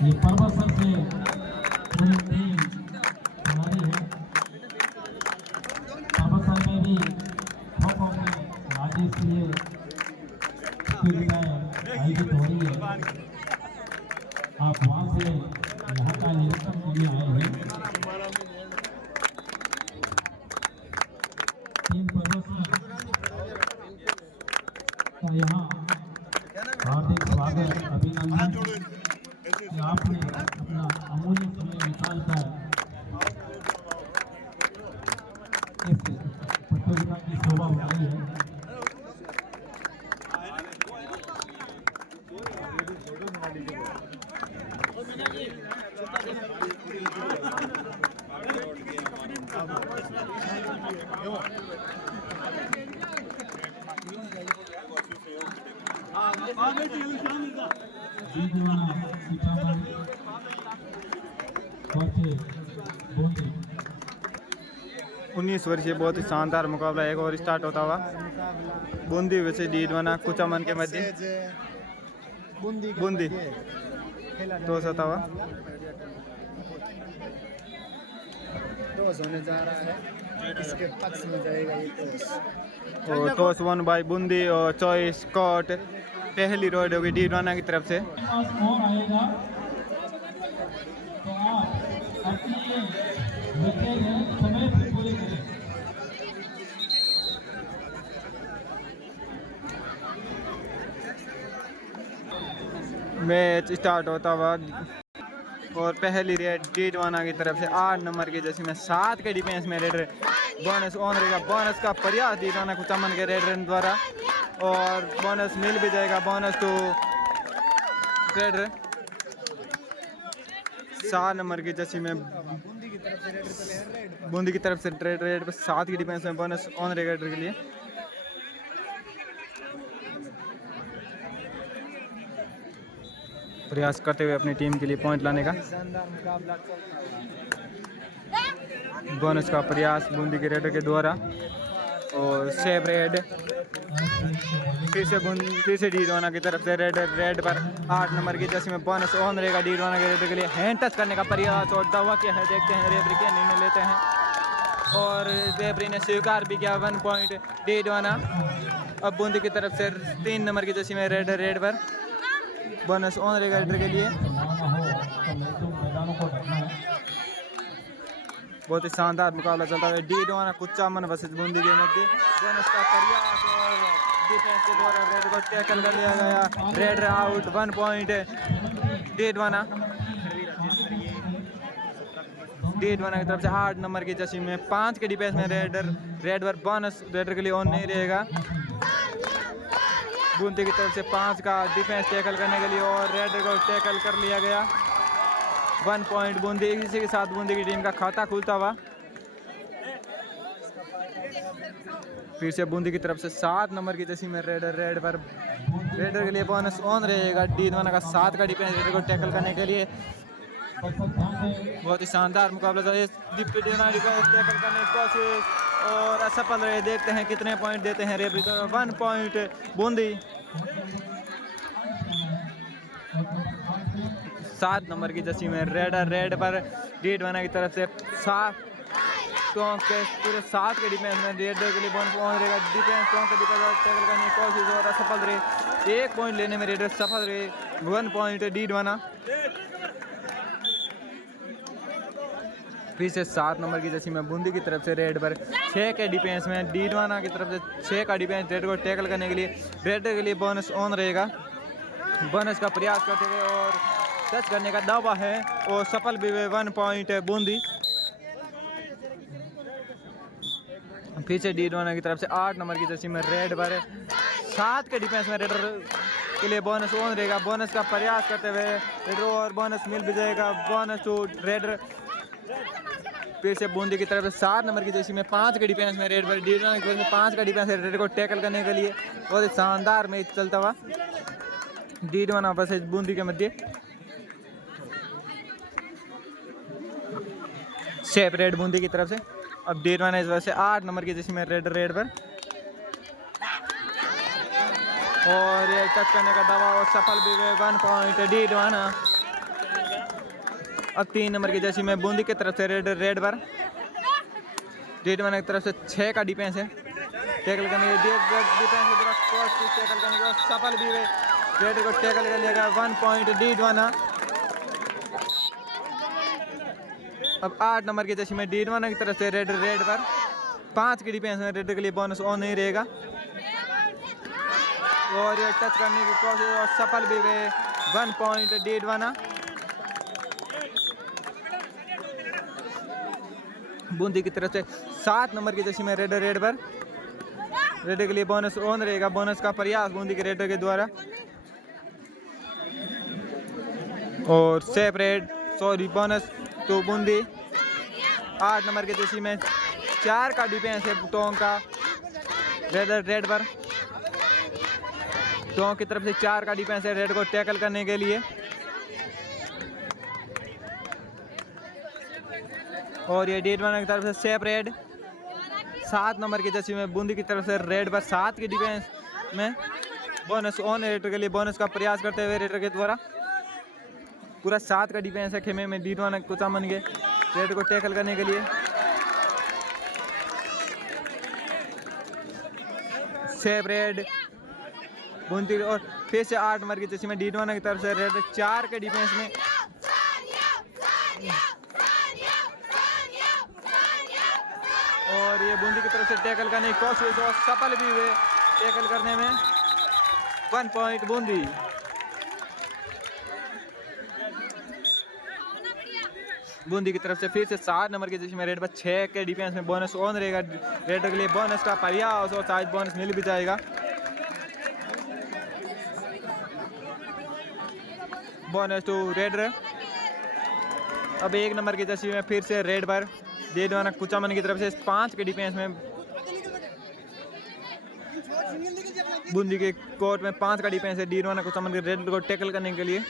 ये परबसर से पूरी टीम हमारी है। परबसर में भी खो-खो में राज्य स्तरीय प्रतियोगिताएं आयोजित हो रही है। आप वहाँ से यहाँ का निरीक्षण के लिए आए हैं। टीम परबसर का यहाँ हार्दिक स्वागत, अभिनंदन कि आपने अपना अमूल्य समय निकालकर इस प्रतियोगिता की शोभा बढ़ाई है। दीदवाना सीतामढ़ी वर्सेस बूंदी। 19 वर्षीय बहुत ही शानदार मुकाबला एक और स्टार्ट होता हुआ। बूंदी वैसे डीडवाना कुचामन के मध्य बूंदी टॉस होता हुआ। टॉस होने जा रहा है, इसके पक्ष में जाएगा ये टॉस। और टॉस वन बाय बूंदी और चॉइस कॉट पहली रोड होगी डीडवाना की तरफ से। और आएगा तो आप अपने बचे गए समय से पूरे करें। मैच स्टार्ट होता हुआ और पहली रेड डीडवाना की तरफ से 8 नंबर की जैसे में 7 के डिफेंस में रेड बोनस ऑन रहेगा। बोनस का प्रयास डीडवाना कुचामन के रेड रन द्वारा और बोनस मिल भी जाएगा। बोनस टू रेड 7 नंबर की जैसी में बूंदी की तरफ से रेड पर 7 की डिफेंस में बोनस ऑन रहेगा रेड के लिए। प्रयास करते हुए अपनी टीम के लिए पॉइंट लाने का। बोनस का प्रयास बूंदी के रेडर के द्वारा और सेव रेड फिर से डीडवाना की तरफ से रेड पर 8 नंबर की जर्सी में बोनस ऑन रहेगा डीडवाना के रेडर के लिए। हैंड टच करने का प्रयास और दावा किया है, देखते हैं रेफरी क्या निर्णय लेते हैं और रेफरी ने स्वीकार भी किया 1 पॉइंट डीडवाना। अब बूंदी की तरफ से 3 नंबर की जर्सी में रेड पर बोनस ऑन रहेगा रेडर के लिए। बहुत ही शानदार मुकाबला चलता है डीडवाना कुचामन वर्सेस बूंदी के मध्य। बोनस का प्रयास और डिफेंस के द्वारा रेड को टैकल कर लिया गया। रेड आउट 1 पॉइंट डीडवाना की तरफ से 8 नंबर की जर्सी में 5 के डिफेंस में रेड पर बोनस रेडर के लिए ऑन नहीं रहेगा। बूंदी की तरफ से 5 का डिफेंस टैकल करने के लिए और रेडर को टैकल कर लिया गया। 1 पॉइंट बूंदी। इसी के साथ बूंदी की टीम का खाता खुलता हुआ। फिर से बूंदी की तरफ से 7 नंबर की जैसी में रेडर के लिए बोनस ऑन रहेगा। डीडवाना का 7 का डिफेंस रेडर को टैकल करने के लिए। बहुत ही शानदार मुकाबला था। डीडवाना को टैकल करने की कोशिश और असफल रहे। देखते हैं कितने पॉइंट देते हैं रेफरी को। 1 पॉइंट बूंदी। 7 नंबर की जर्सी में रेड पर डीडवाना की तरफ से 7 के पूरे 7 के डिफेंस में रेडर के लिए बोनस ऑन रहेगा। डिफेंस के डिफेंस टैकल करने की कोशिश और असफल रहे। 1 पॉइंट लेने में रेडर सफल रहे। 1 पॉइंट डीडवाना। फिर से 7 नंबर की जर्सी में बूंदी की तरफ से रेड पर 6 के डिफेंस में डीडवाना की तरफ से 6 का डिफेंस रेड को टैकल करने के लिए रेडर के लिए बोनस ऑन रहेगा। बोनस का प्रयास करते हुए और टच करने का दावा है और सफल भी हुए। 1 पॉइंट बूंदी। फिर से डीडवाना की तरफ से 8 नंबर की जर्सी में रेड पर 7 के डिफेंस में रेडर के लिए बोनस ऑन रहेगा। बोनस का प्रयास करते हुए रेडर और बोनस मिल भी जाएगा। Bonus to raider. फिर से बूंदी की तरफ से 7 नंबर की जर्सी में 5 के डिफेंस में रेड पर डीडवाना की तरफ से 5 का डिफेंस रेडर को टैकल करने के लिए। और शानदार मैच चलता हुआ डीडवाना वर्सेस बूंदी के मध्य। सेफ रेड बूंदी की तरफ से। अब डीडवाना इस वजह से 8 नंबर की जर्सी में रेड पर और ये टच करने का दवा और सफल भी हुए। 1 पॉइंट डीडवाना। अब 3 नंबर की जर्सी में बूंदी की तरफ से रेड पर डीडवाना की तरफ से 6 का डिफेंस है। टैकल करने के डिफेंस टैकल करने के बाद सफल भी हुए। रेड को टैकल कर लिया 1 पॉइंट डीडवाना। अब 8 नंबर की जर्सी में डीडवाना की तरफ से रेड पर 5 की डिफेंस में रेड के लिए बोनस ऑन नहीं रहेगा। और ये टच करने की कोशिश और सफल भी हुए। 1 पॉइंट डीडवाना। बूंदी की तरफ से 7 नंबर की जर्सी में रेड पर रेड के लिए बोनस ऑन रहेगा। बोनस का प्रयास बूंदी के रेडर के द्वारा और बोनस तो बूंदी। 8 नंबर की जर्सी में 4 का डिफेंस है टोंग का रेड पर। टोंग की तरफ से 4 का डिफेंस है रेड को टैकल करने के लिए। और ये डीडवाना की तरफ से सेपरेट। 7 नंबर की जर्सी में बूंदी की तरफ से रेड पर 7 की डिफेंस में बोनस ऑन रेडर के लिए बोनस का प्रयास करते हुए रेडर के द्वारा पूरा 7 का डिफेंस है खेमे में डीडवाना कुचामन के रेड को टैकल करने के लिए। सेपरेट बूंदी और फिर से 8 नंबर की जर्सी में डीडवाना की तरफ से रेड 4 के डिफेंस में और ये बूंदी की तरफ से टैकल करने की कोशिश और सफल भी हुए टैकल करने में। 1 पॉइंट बूंदी। बूंदी की तरफ से फिर से 7 नंबर की जर्सी में रेड पर 6 के डिफेंस में बोनस ऑन रहेगा। रेड के लिए बोनस का प्रयास और शायद बोनस मिल भी जाएगा। Bonus to raid. अब 1 नंबर की जर्सी में फिर से रेड पर डीडवाना कुचामन की तरफ से 5 के डिफेंस में बूंदी के कोर्ट में 5 का डिफेंस है। डीडवाना कुचामन के रेड को टैकल करने के लिए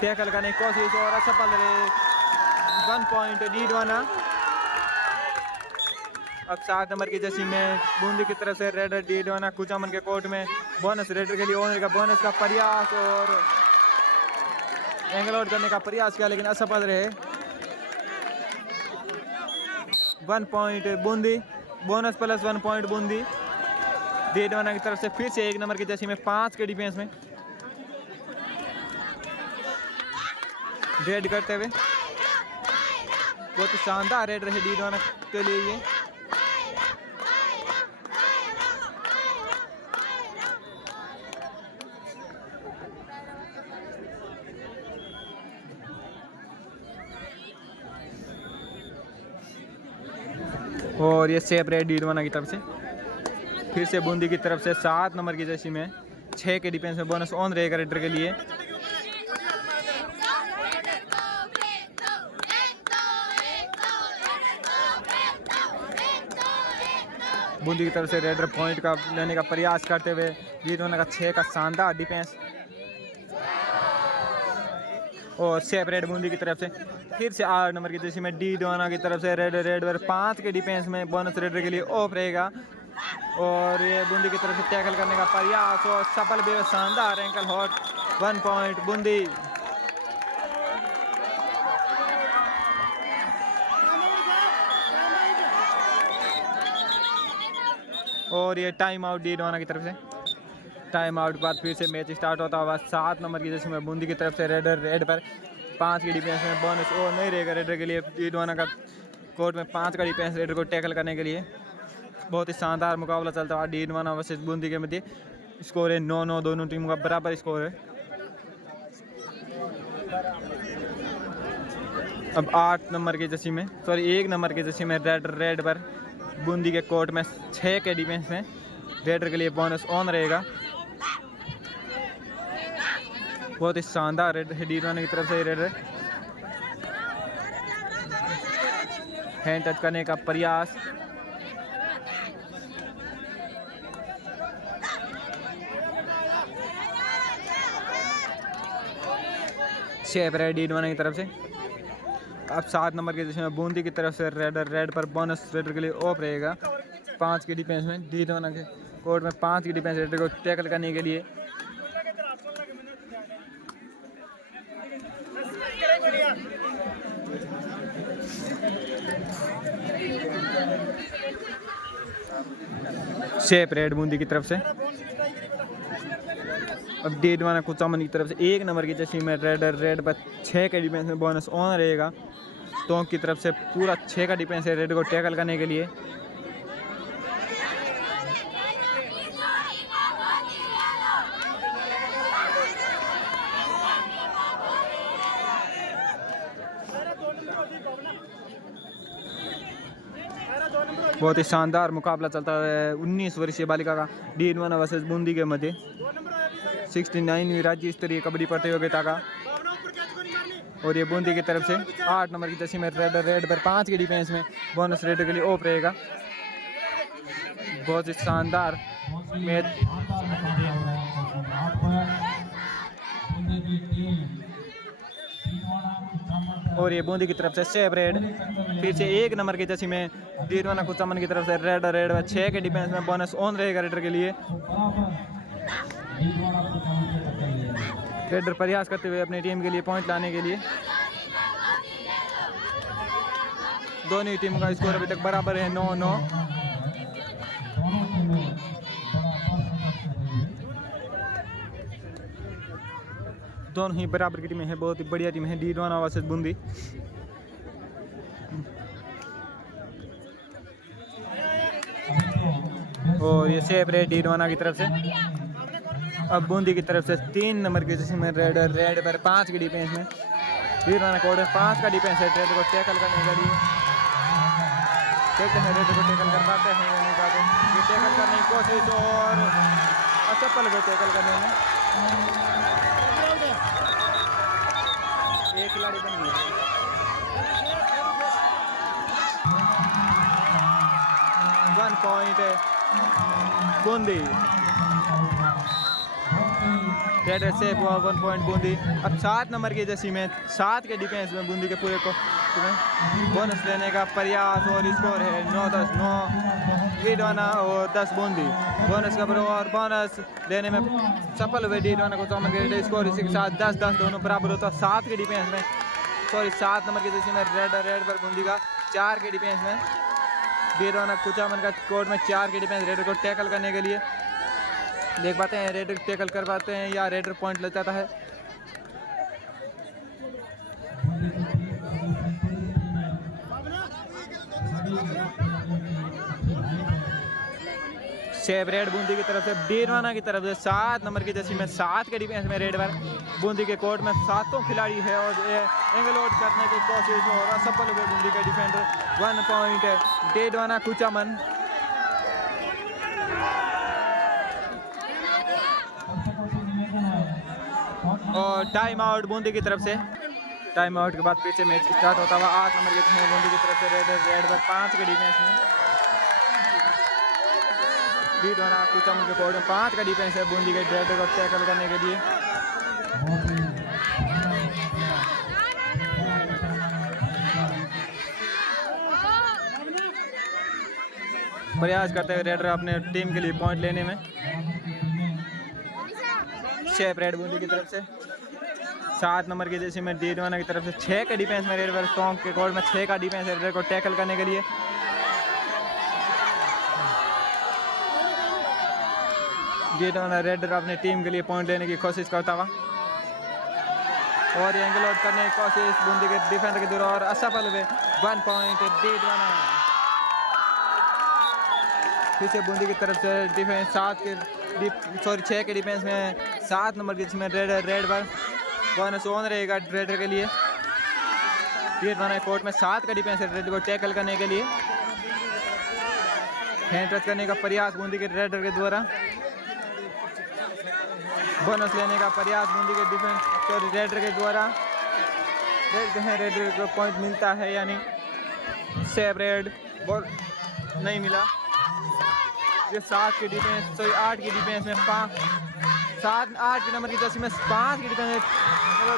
टैकल करने की कोशिश और असफल रहे। 1 पॉइंट डीडवाना। अब 7 नंबर की जर्सी में बूंदी की तरफ से रेड डीडवाना कुचामन के कोर्ट में बोनस रेडर के लिए ऑन रहेगा। बोनस का प्रयास और एंगल आउट करने का प्रयास किया लेकिन असफल रहे। 1 point Bundi. Bonus plus 1 point Bundi. Didwana की तरफ से फिर से 1 नंबर की जर्सी में 5 के डिफेंस में रेड करते हुए बहुत ही शानदार रेड रहे डीडवाना के लिए ये। और ये सेप रेड डीडवाना की तरफ से फिर से बूंदी की तरफ से 7 नंबर की जर्सी में 6 के डिफेंस में बोनस ऑन रहेगा रेडर के लिए। बूंदी की तरफ से रेडर पॉइंट का लेने का प्रयास करते हुए डीडवाना का 6 का शानदार डिफेंस और सेप रेड बूंदी की तरफ से फिर से 8 नंबर की जर्सी में डीडवाना की तरफ से रेड पर 5 के डिफेंस में बोनस रेडर के लिए ऑफ रहेगा। और ये बूंदी की तरफ से टैकल करने का प्रयास और सफल भी शानदार एंकल हॉट। 1 पॉइंट बूंदी। और ये टाइम आउट डीडवाना की तरफ से। टाइम आउट के बाद फिर से मैच स्टार्ट होता हुआ 7 नंबर की जर्सी में बूंदी की तरफ से रेड पर 5 की डिफेंस में बोनस और नहीं रहेगा रेडर के लिए। डीडवाना का कोर्ट में 5 का डिफेंस रेडर को टैकल करने के लिए। बहुत ही शानदार मुकाबला चलता हुआ डीडवाना वर्सेस बूंदी के मध्य। स्कोर है 9-9, दोनों टीमों का बराबर स्कोर है। अब 8 नंबर की जर्सी में 1 नंबर की जर्सी में रेड पर बूंदी के कोर्ट में 6 के डिफेंस में रेडर के लिए बोनस ऑन रहेगा। बहुत ही शानदार रेड है डीडवाना की तरफ से। रेडर हैंड टच करने का प्रयास शेप रेड डीडवाना की तरफ से। अब 7 नंबर के जर्सी में बूंदी की तरफ से रेड पर बोनस रेडर के लिए ऑफ रहेगा 5 के डिफेंस में। डीडवाना के कोर्ट में 5 की डिफेंस रेडर को टैकल करने के लिए। शेप रेड बूंदी की तरफ से। अब डेडवाना कुचामन की तरफ से 1 नंबर की जर्सी में रेड पर 6 के डिफेंस में बोनस ऑन रहेगा। टोंक की तरफ से पूरा 6 का डिफेंस है रेड को टैकल करने के लिए। बहुत ही शानदार मुकाबला चलता है 19 वर्षीय बालिका का डीडवाना वर्सेस बूंदी के मध्य 69वीं राज्य स्तरीय कबड्डी प्रतियोगिता का। और ये बूंदी की तरफ से 8 नंबर की जर्सी में रेड पर 5 की डिफेंस में बोनस रेड के लिए ओप रहेगा। बहुत ही शानदार मैच। और ये बूंदी की तरफ से शेप रेड फिर से 1 नंबर की जर्सी में डीडवाना कुचामन की तरफ से रेड पर 6 के डिफेंस में बोनस ऑन रहेगा रेडर के लिए। रेडर प्रयास करते हुए अपनी टीम के लिए पॉइंट लाने के लिए। दोनों टीम का स्कोर अभी तक बराबर है 9-9। दोनों ही बराबर की टीमें हैं, बहुत ही बढ़िया टीम है डीडवाना वर्सेस बूंदी। और ये सेफ रेड डीडवाना की तरफ से। अब बूंदी की तरफ से 3 नंबर की जिसमें रेड पर 5 की डिफेंस में डीडवाना कोड 5 का डिफेंस है रेड को टैकल करने के लिए। देखते हैं रेड को टैकल कर पाते हैं या नहीं पाते। ये टैकल करने की कोशिश और असफल हुए टैकल करने में। एक खिलाड़ी बन गया। 1 पॉइंट है बूंदी। रेड से 1 पॉइंट बूंदी। अब 7 नंबर की जर्सी में 7 के डिफेंस में बूंदी के पूरे को बोनस लेने का प्रयास और स्कोर है 9-10। 9 डीडवाना और 10 बूंदी। बोनस का और बोनस लेने में सफल हुए डीडवाना को चामन के स्कोर इसी के साथ 10-10 दोनों बराबर होता है। 7 के डिफेंस में 7 नंबर की जर्सी में रेड पर बूंदी का 4 के डिफेंस में डीडवाना कुचामन का कोर्ट में 4 के डिफेंस रेडर को टैकल करने के लिए। देख पाते हैं रेडर टैकल कर पाते हैं या रेडर पॉइंट ले जाता है। शेप रेड बूंदी की तरफ से डीडवाना की तरफ से 7 नंबर की जर्सी में 7 के डिफेंस में रेड पर बूंदी के कोर्ट में 7 खिलाड़ी है और एंगल आउट करने की कोशिश और असफल हुए बूंदी के डिफेंडर। 1 पॉइंट है डीडवाना कुचामन। और टाइम आउट बूंदी की तरफ से। टाइम आउट के बाद फिर से मैच स्टार्ट होता हुआ 8 नंबर के बूंदी की तरफ से रेड पर 5 के डिफेंस में डीडवाना कुचामन के कोर्ट में 5 का डिफेंस है बूंदी के रेड को टैकल करने के लिए। प्रयास करते हुए रेडर अपने टीम के लिए पॉइंट लेने में। शेप रेड बूंदी की तरफ से 7 नंबर की जर्सी में डीडवाना की तरफ से 6 के डिफेंस में रेड पर टोंक के कोर्ट में 6 का डिफेंस है रेड को टैकल करने के लिए। डीडवाना रेडर अपने टीम के लिए पॉइंट लेने की कोशिश करता हुआ और एंगल आउट करने की कोशिश बूंदी के डिफेंडर के दूर और असफल हुए। 1 पॉइंट डीडवाना। फिर से बूंदी की तरफ से डिफेंस 6 के डिफेंस में 7 नंबर की जिसमें रेड पर बोनस ऑन रहेगा रेडर के लिए। डीडवाना कोर्ट में 7 का डिफेंस है रेड को टैकल करने के लिए। हैंड टच करने का प्रयास बूंदी के रेडर के द्वारा। बोनस लेने का प्रयास बूंदी के डिफेंस रेडर के द्वारा। देखते हैं रेडर को पॉइंट मिलता है या नहीं। सेव रेड बॉल नहीं मिला। ये 8 की डिफेंस में 8 नंबर की जर्सी में 5 की डिफेंस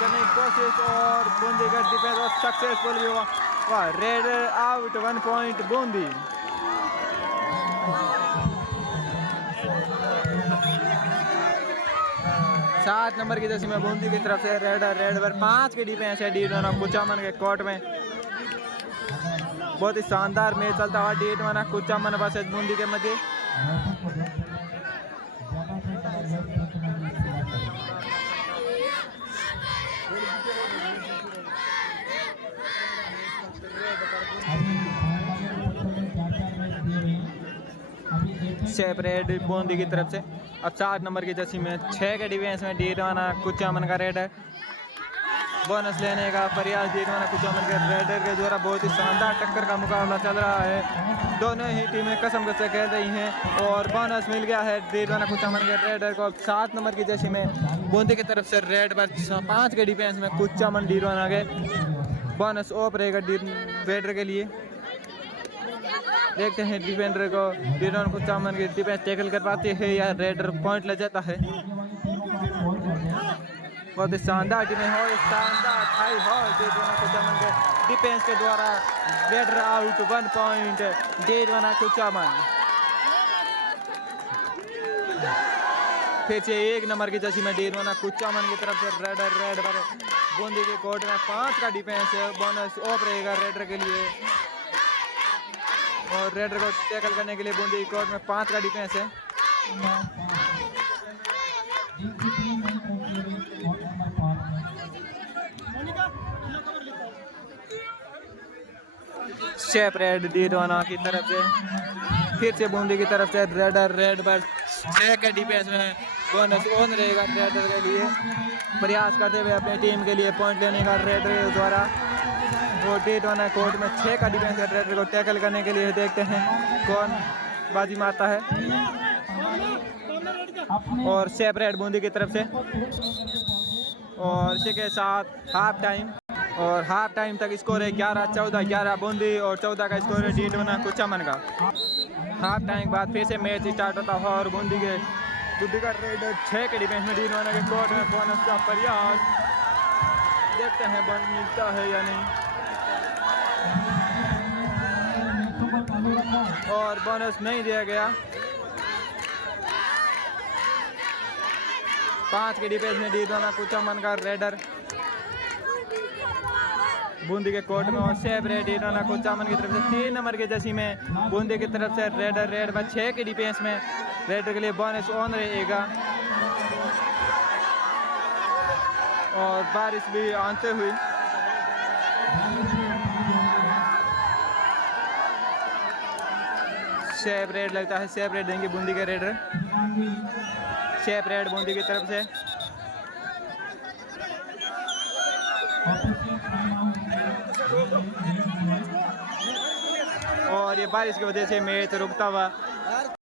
करने की कोशिश और बूंदी का डिफेंस और सक्सेसफुल भी हुआ। वाह raider out 1 point Bundi. 7 number की जर्सी में बूंदी की तरफ से रेड पर 5 की डिफेंस है डी1 कुचामन के कोर्ट में। बहुत ही शानदार मैच चलता हुआ डी1 कुचामन वर्सेस बूंदी के मध्य। सेपरेट बूंदी की तरफ से अब 7 नंबर की जर्सी में 6 के डिफेंस में डी1 कुचामन का रेड है। बोनस लेने का प्रयास डी1 कुचामन के रेडर के द्वारा बहुत ही शानदार टक्कर का मुकाबला चल रहा है। दोनों ही टीमें कसम से खेल रही हैं और बोनस मिल गया है डी1 कुचामन के रेडर को। अब 7 नंबर की जर्सी में बूंदी की तरफ से रेड पर 5 के डिफेंस में कुचामन डी1 के बोनस ऑफ रहेगा रेडर के लिए। देखते हैं डिफेंडर को डी1 कुचामन की डिफेंस टैकल कर पाती है या रेडर पॉइंट ले जाता है। बहुत ही शानदार टीमें हो शानदार हाई हो डी1 कुचामन के डिफेंस के द्वारा raider out 1 point D1 Kuchaman. फिर से 1 नंबर की जर्सी में डी1 कुचामन की तरफ से रेडर रेड पर बूंदी के कोर्ट में 5 का डिफेंस है। बोनस ऑफ रहेगा रेडर के लिए और रेडर को टैकल करने के लिए बूंदी कोर्ट में 5 का डिफेंस है। सेपरेट डी1 की तरफ से फिर से बूंदी की तरफ से रेडर रेड पर 6 के डिफेंस में बोनस ऑन रहेगा रेडर के लिए। प्रयास करते हुए अपनी टीम के लिए पॉइंट लेने का रेडर द्वारा वो डी1 कोर्ट में 6 का डिफेंस है। रेडर को टैकल करने के लिए देखते हैं कौन बाजी मारता है और सेपरेट बूंदी की तरफ से और इसी के साथ हाफ टाइम और हाफ टाइम तक स्कोर है 11-14 11 बूंदी और 14 का स्कोर है डी1 कुचामन का। हाफ टाइम बाद फिर से मैच स्टार्ट होता है और बूंदी का रेडर 6 के डिफेंस में डी1 के कोर्ट में बोनस का प्रयास देखते हैं बन मिलता है या नहीं और बोनस नहीं दिया गया। 5 के डिफेंस में डी1 कुचामन का रेडर बूंदी के कोर्ट में और सेपरेट डी1 कुचामन की तरफ से 3 नंबर की जर्सी में बूंदी की तरफ से रेडर रेड पर 6 के डिफेंस में रेडर के लिए बोनस ऑन रहेगा और बारिश भी आते हुई सेपरेट लगता है। सेपरेट देंगे बूंदी के रेडर सेपरेट बूंदी की तरफ से और ये बारिश की वजह से मैच रुकता हुआ